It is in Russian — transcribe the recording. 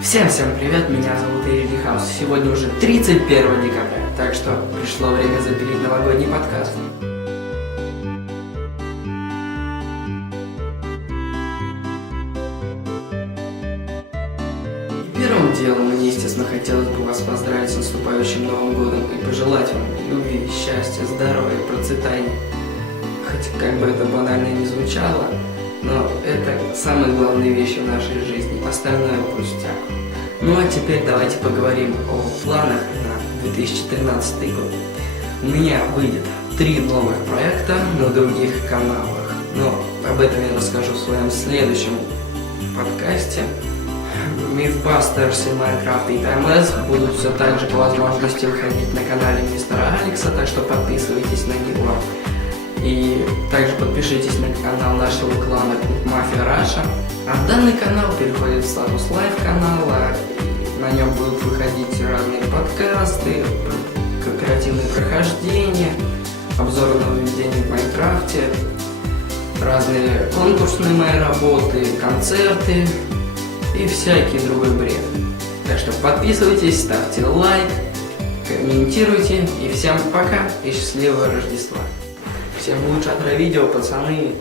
Всем-всем привет, меня зовут Ирина Хаус. Сегодня уже 31 декабря, так что пришло время запилить новогодний подкаст. И первым делом мне, естественно, хотелось бы вас поздравить с наступающим Новым Годом и пожелать вам любви, счастья, здоровья, процветания. Хоть как бы это банально не звучало, но это самые главные вещи в нашей жизни, остальное пустяк. Ну а теперь давайте поговорим о планах на 2013 год. У меня выйдет три новых проекта на других каналах, но об этом я расскажу в своем следующем подкасте. Mythbusters и Minecraft и Timeless будут все так же по возможности выходить на канале мистера Алекса, так что подписывайтесь на него. И также подпишитесь на канал нашего клана Мафия Раша. А данный канал переходит в статус лайв канала. На нем будут выходить разные подкасты, кооперативные прохождения, обзоры нововведений в Майнкрафте, разные конкурсные мои работы, концерты и всякий другой бред. Так что подписывайтесь, ставьте лайк, комментируйте и всем пока и счастливого Рождества. Всем лучше от видео, пацаны.